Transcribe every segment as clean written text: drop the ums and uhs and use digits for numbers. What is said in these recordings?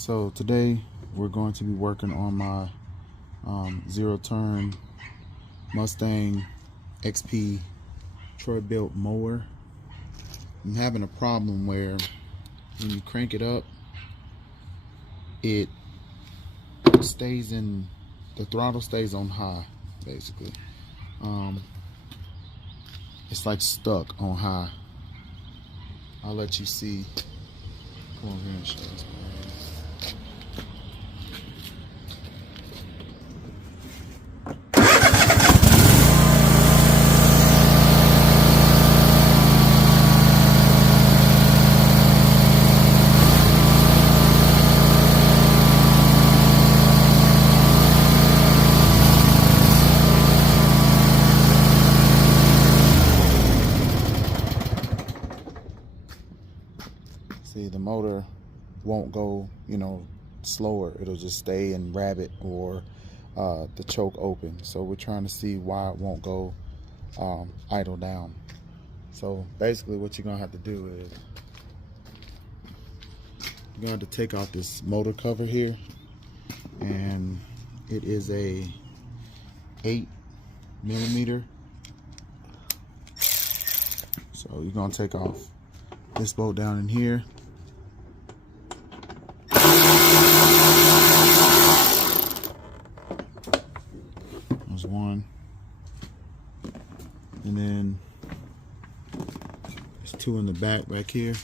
So today we're going to be working on my zero-turn Mustang XP Troy-Bilt mower. I'm having a problem where when you crank it up, it stays in, the throttle stays on high, basically. It's like stuck on high. I'll let you see. Come over here and show this. See, the motor won't go, slower. It'll just stay in rabbit or the choke open. So we're trying to see why it won't go idle down. So basically what you're gonna have to do is you're gonna have to take out this motor cover here, and it is a 8mm. So you're gonna take off this bolt down in here. There's one, and then there's two in the back here.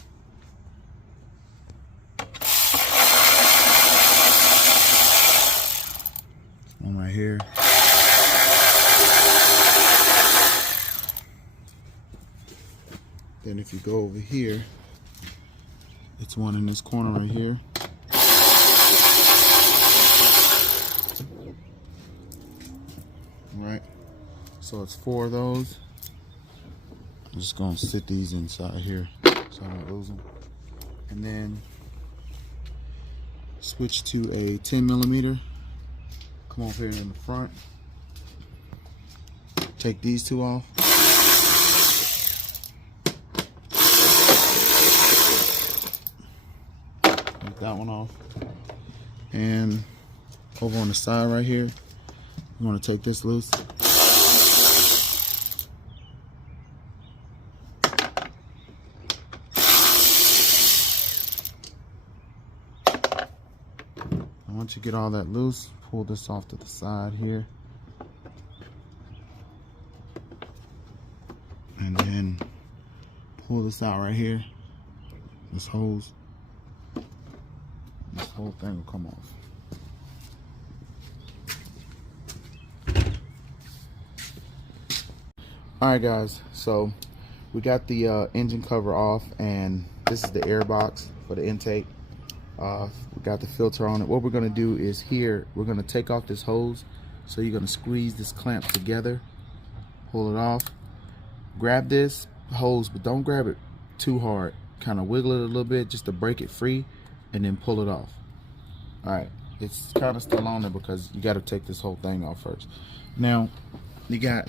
One right here. Then if you go over here, it's one in this corner right here. Right, so it's 4 of those. I'm just gonna sit these inside here so I don't lose them, and then switch to a 10mm. Come over here in the front, take these 2 off. Take that one off, and over on the side right here, you want to take this loose. And once you get all that loose, pull this off to the side here. And then pull this out right here. This hose. This whole thing will come off. Alright guys, so we got the engine cover off, and this is the air box for the intake. We got the filter on it. What we're going to do is here, we're going to take off this hose. So you're going to squeeze this clamp together, pull it off, grab this hose, but don't grab it too hard. Kind of wiggle it a little bit just to break it free, and then pull it off. Alright, it's kind of still on there because you got to take this whole thing off first. Now, you got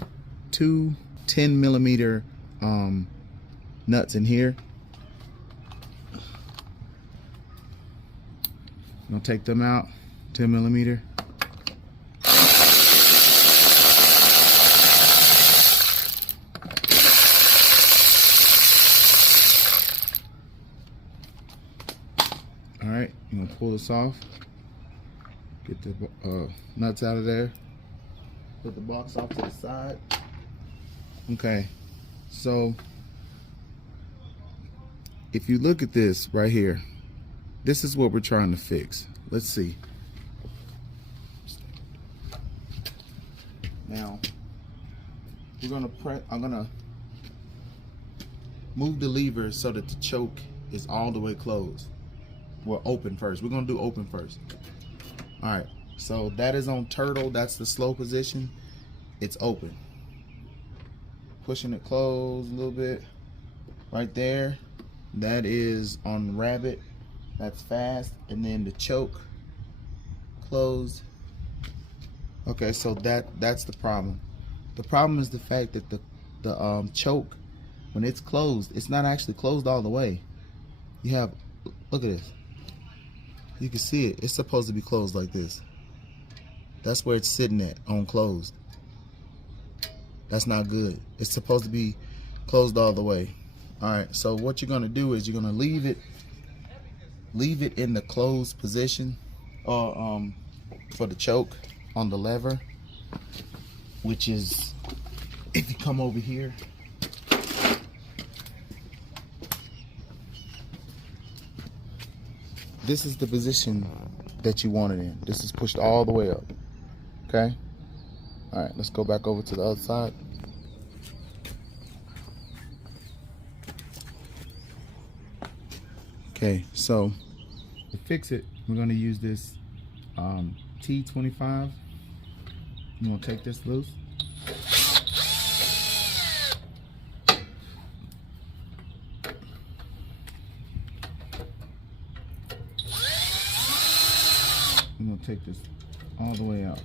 2 10mm nuts in here. I'm gonna take them out. 10mm. All right, I'm gonna pull this off. Get the nuts out of there. Put the box off to the side. Okay, so if you look at this right here, this is what we're trying to fix. Let's see. Now, we're gonna I'm gonna move the lever so that the choke is all the way closed. Well, open first. We're gonna do open first. All right, so that is on turtle. That's the slow position. It's open. Pushing it closed a little bit right there. That is on rabbit. That's fast. And then the choke closed. Okay, so that's the problem. The problem is the fact that the choke, when it's closed, it's not actually closed all the way. You have, look at this. You can see it. It's supposed to be closed like this. That's where it's sitting at, on closed. That's not good. It's supposed to be closed all the way. Alright, so what you're gonna do is you're gonna leave it in the closed position for the choke on the lever, which is, if you come over here, this is the position that you want it in. This is pushed all the way up. Okay? Alright, let's go back over to the other side. Okay, so to fix it, we're going to use this T25. I'm going to take this loose. I'm going to take this all the way out.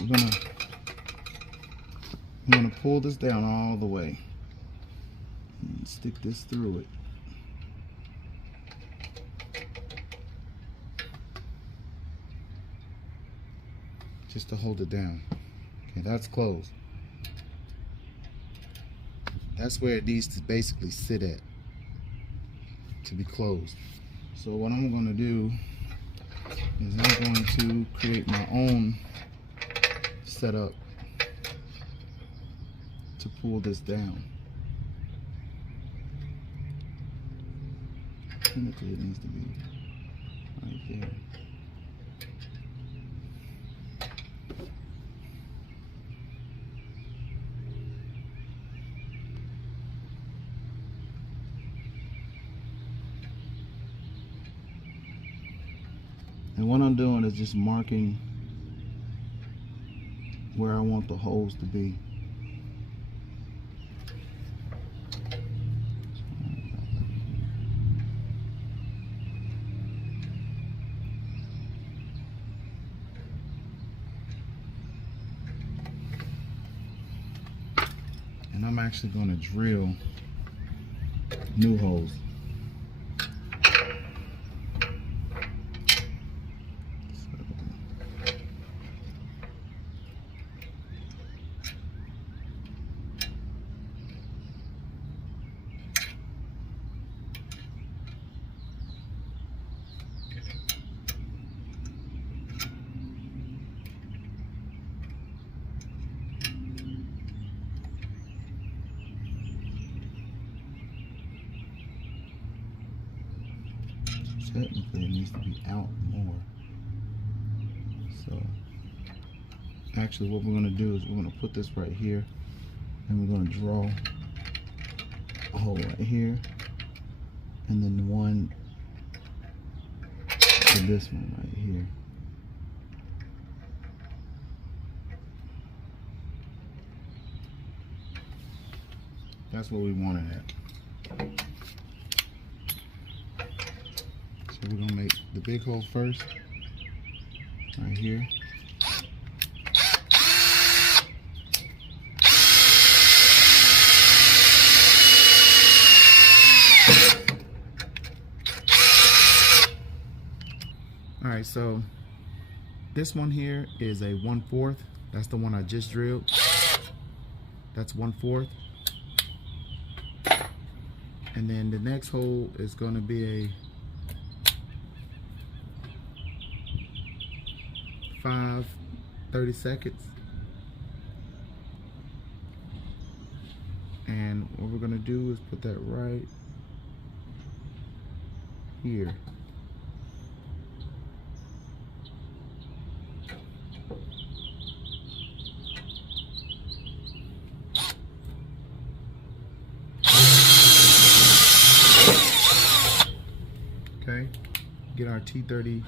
I'm going to pull this down all the way and stick this through it. Just to hold it down. Okay, that's closed. That's where it needs to basically sit at, to be closed. So what I'm going to do is I'm going to create my own setup to pull this down. Technically it needs to be right there. And what I'm doing is just marking where I want the holes to be. And I'm actually going to drill new holes. Technically it needs to be out more. So actually what we're going to do is we're going to put this right here and we're going to draw a hole right here and then the one to this one right here. That's what we wanted at. So we're going to make the big hole first, right here. Alright, so this one here is a 1/4. That's the one I just drilled. That's 1/4. And then the next hole is going to be a 5/32. And what we're going to do is put that right here. Okay, get our T25,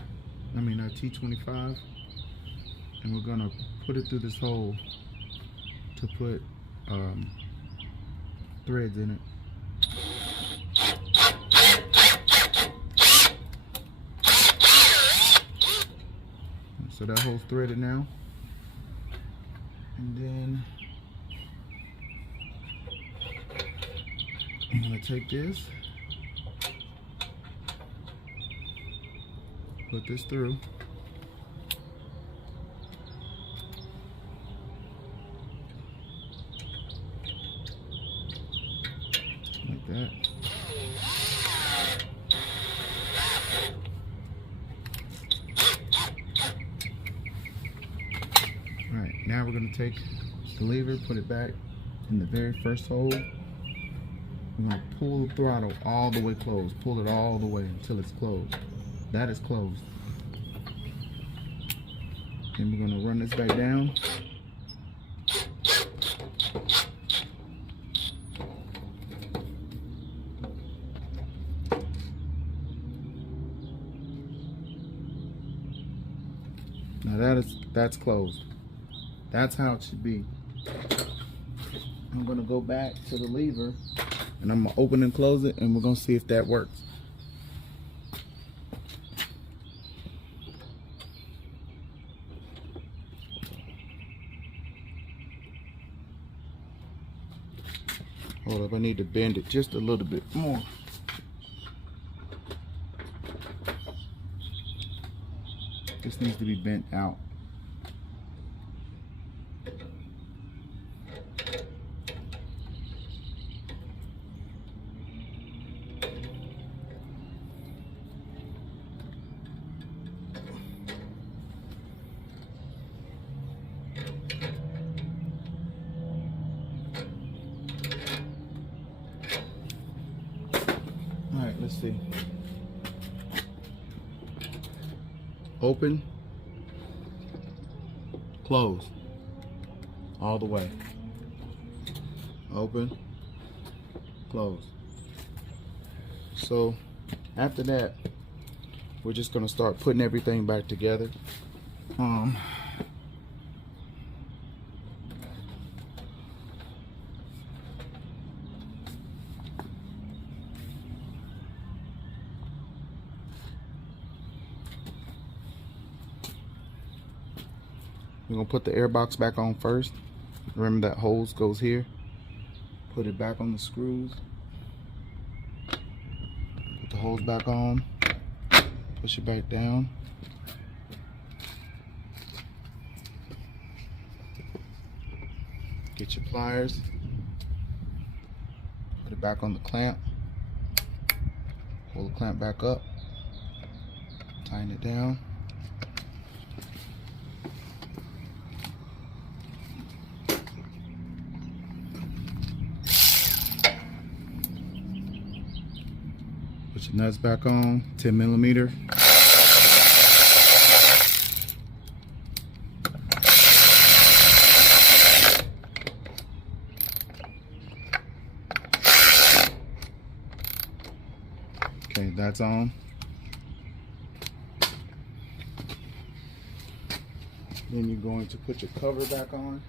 and we're gonna put it through this hole to put threads in it. So that hole's threaded now, and then I'm gonna take this. Put this through. Like that. Alright, now we're going to take the lever, put it back in the very first hole. We're going to pull the throttle all the way closed. Pull it all the way until it's closed. That is closed. Then we're going to run this back down. Now that's closed. That's how it should be. I'm gonna go back to the lever and I'm gonna open and close it, and we're gonna see if that works. Hold up, I need to bend it just a little bit more. This needs to be bent out. All right, let's see. Open, close, all the way. Open, close. So after that, we're just gonna start putting everything back together. We're gonna put the air box back on first. Remember that hose goes here. Put it back on the screws. Put the hose back on. Push it back down. Get your pliers. Put it back on the clamp. Pull the clamp back up. Tighten it down. Put your nuts back on, 10 millimeter. Okay, that's on. Then you're going to put your cover back on.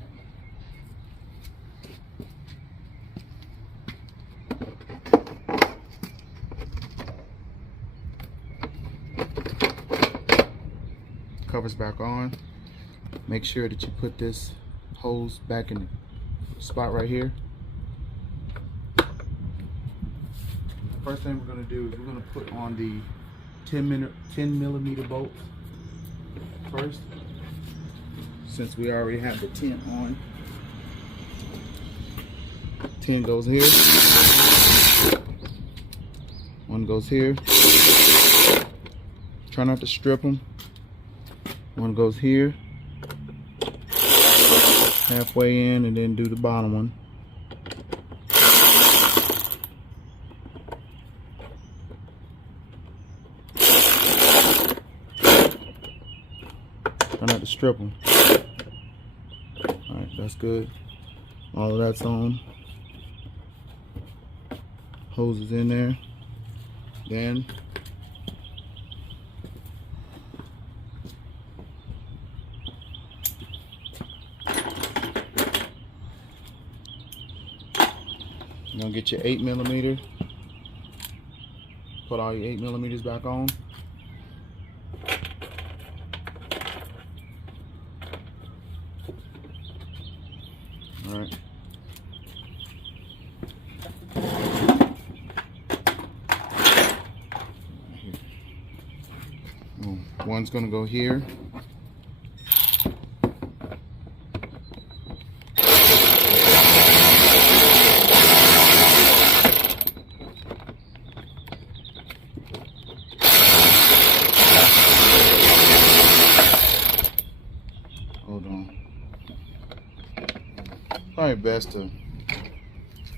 Covers back on. Make sure that you put this hose back in the spot right here. First thing we're going to do is we're going to put on the 10 millimeter bolts first, since we already have the 10 on. 10 goes here, 1 goes here. Try not to strip them. 1 goes here, halfway in, and then do the bottom one. Try not to strip them. Alright, that's good. All of that's on. Hose is in there. Then you're gonna get your 8 millimeter. Put all your 8 millimeters back on. All right. Boom. One's gonna go here. Hold on. Probably best to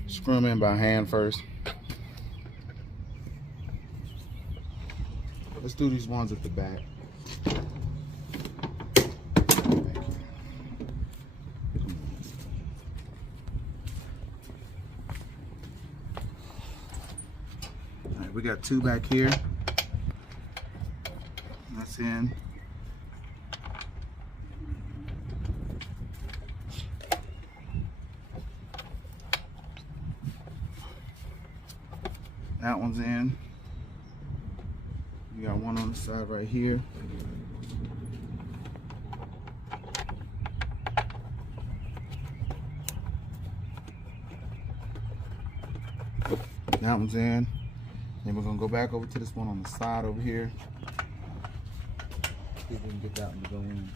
screw them in by hand first. Let's do these ones at the back. All right, we got two back here. That's in. That one's in. You got one on the side right here. That one's in. Then we're gonna go back over to this one on the side over here. See if we can get that one to go in.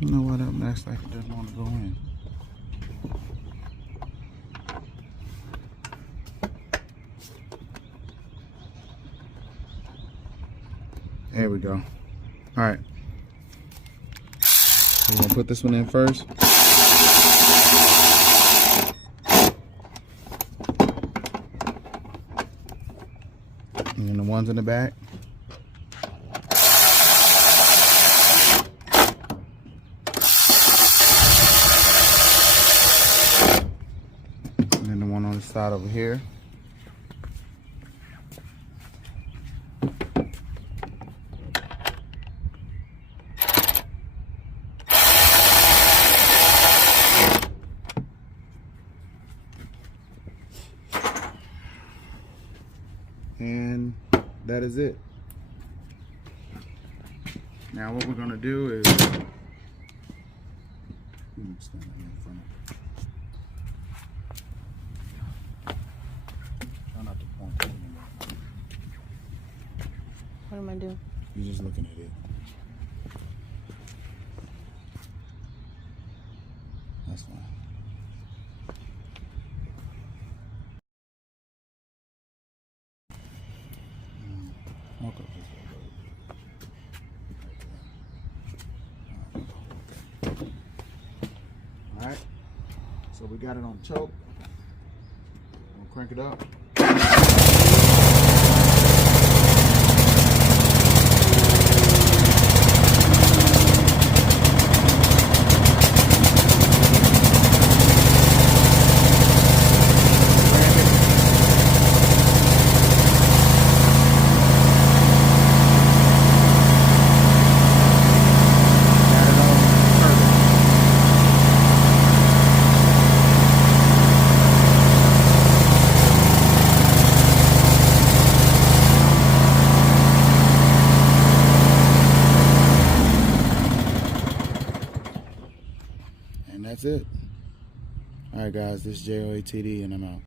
You know what? Up next, like it doesn't want to go in. There we go. All right. We're gonna put this one in first. And then the ones in the back. Side over here. And that is it. Now what we're going to do is stand in front. What am I doing? You're just looking at it. That's fine. Walk up this way. Alright. So we got it on choke. We'll crank it up. And that's it. All right, guys, this is JOATD, and I'm out.